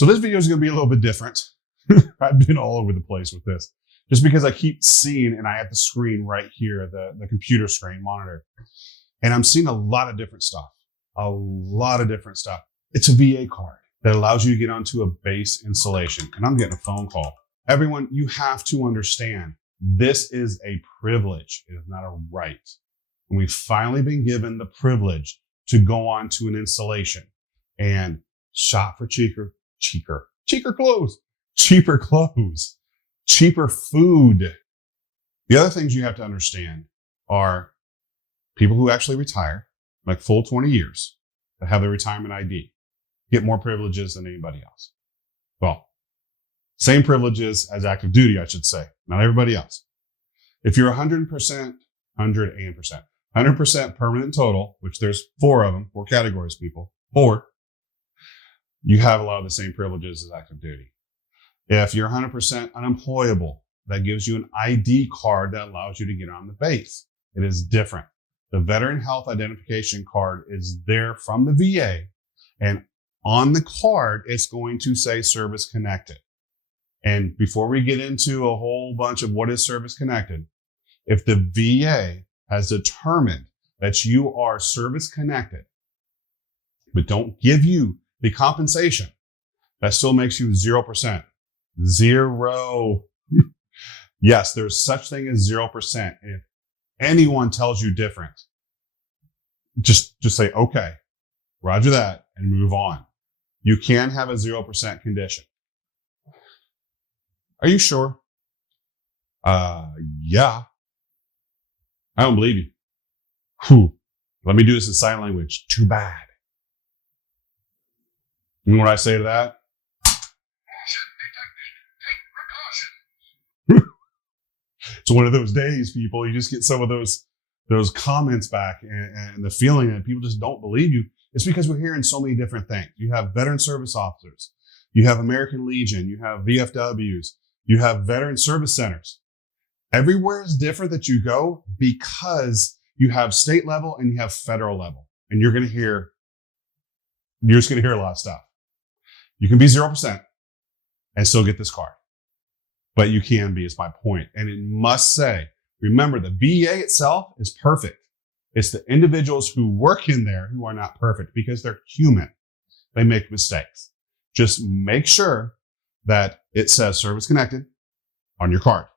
So this video is going to be a little bit different. I've been all over the place with this just because I keep seeing, and I have the screen right here, the computer screen monitor, and I'm seeing a lot of different stuff. It's a VA card that allows you to get onto a base installation. And I'm getting a phone call. Everyone, you have to understand, this is a privilege. It is not a right. And we've finally been given the privilege to go on to an installation and shop for cheaper clothes, cheaper food. The other things you have to understand are people who actually retire, like full 20 years, that have their retirement ID, get more privileges than anybody else. Well, same privileges as active duty, I should say, not everybody else. If you're 100% permanent total, which there's 4 of them, 4 categories, people, 4, you have a lot of the same privileges as active duty. If you're 100% unemployable, that gives you an ID card that allows you to get on the base. It is different. The Veteran Health Identification Card is there from the VA, and on the card, it's going to say service connected. And before we get into a whole bunch of what is service connected, if the VA has determined that you are service connected, but don't give you the compensation, that still makes you 0%. 0. Yes, there's such thing as 0%. If anyone tells you different, just say, okay, roger that, and move on. You can have a 0% condition. Are you sure? Yeah. I don't believe you. Whew. Let me do this in sign language. Too bad. You know what I say to that? It's one of those days, people. You just get some of those comments back, and the feeling that people just don't believe you. It's because we're hearing so many different things. You have veteran service officers, you have American Legion, you have VFWs, you have veteran service centers. Everywhere is different that you go because you have state level and you have federal level, and you're just going to hear a lot of stuff. You can be 0% and still get this card, but you can be, is my point. And it must say, remember, the VA itself is perfect. It's the individuals who work in there who are not perfect because they're human. They make mistakes. Just make sure that it says service connected on your card.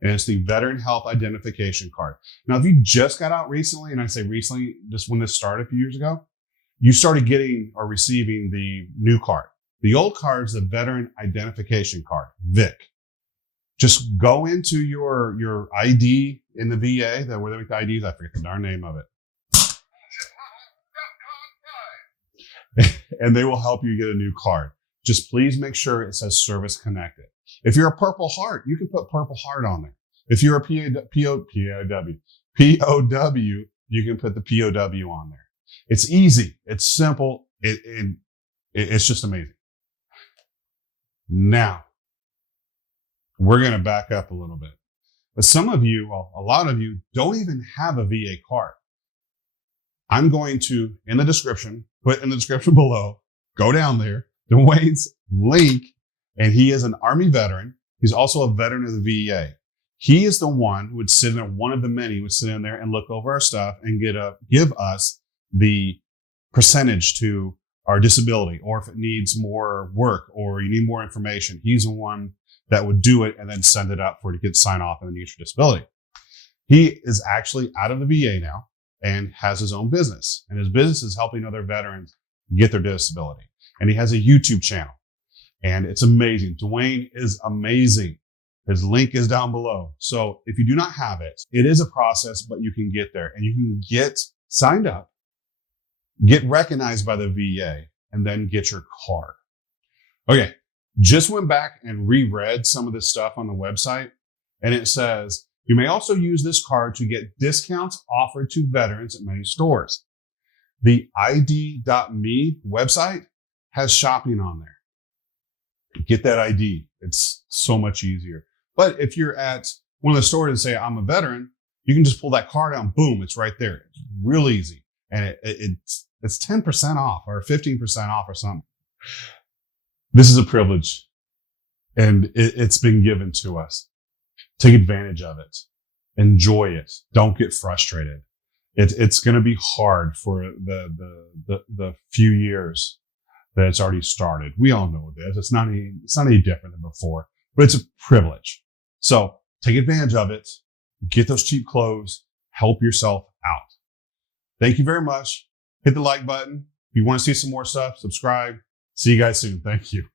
And it's the Veteran Health Identification Card. Now, if you just got out recently, and I say recently, just when this started a few years ago, you started getting or receiving the new card. The old card is the Veteran Identification Card, VHIC. Just go into your ID in the VA, where they make the IDs, I forget the darn name of it. And they will help you get a new card. Just please make sure it says service connected. If you're a Purple Heart, you can put Purple Heart on there. If you're a POW, you can put the POW on there. It's easy. It's simple. It's just amazing. Now, we're going to back up a little bit. But some of you, well, a lot of you, don't even have a VA card. I'm going to, in the description, put in the description below, go down there, Dwayne's link, and he is an Army veteran. He's also a veteran of the VA. He is the one who would sit in there, one of the many would sit in there and look over our stuff and give us the percentage to our disability, or if it needs more work or you need more information. He's the one that would do it and then send it up for you to get sign off and then use your disability. He is actually out of the VA now and has his own business. And his business is helping other veterans get their disability. And he has a YouTube channel. And it's amazing. Dwayne is amazing. His link is down below. So if you do not have it, it is a process, but you can get there. And you can get signed up, get recognized by the VA, and then get your card. Okay. Just went back and reread some of this stuff on the website, and it says, you may also use this card to get discounts offered to veterans at many stores. The ID.me website has shopping on there. Get that ID. It's so much easier. But if you're at one of the stores and say, I'm a veteran, you can just pull that card out and boom, it's right there. It's real easy. And it's 10% off or 15% off or something. This is a privilege, and it's been given to us. Take advantage of it. Enjoy it. Don't get frustrated. It's going to be hard for the few years that it's already started. We all know this. It's not any different than before, but it's a privilege. So take advantage of it. Get those cheap clothes. Help yourself out. Thank you very much. Hit the like button. If you want to see some more stuff, subscribe. See you guys soon. Thank you.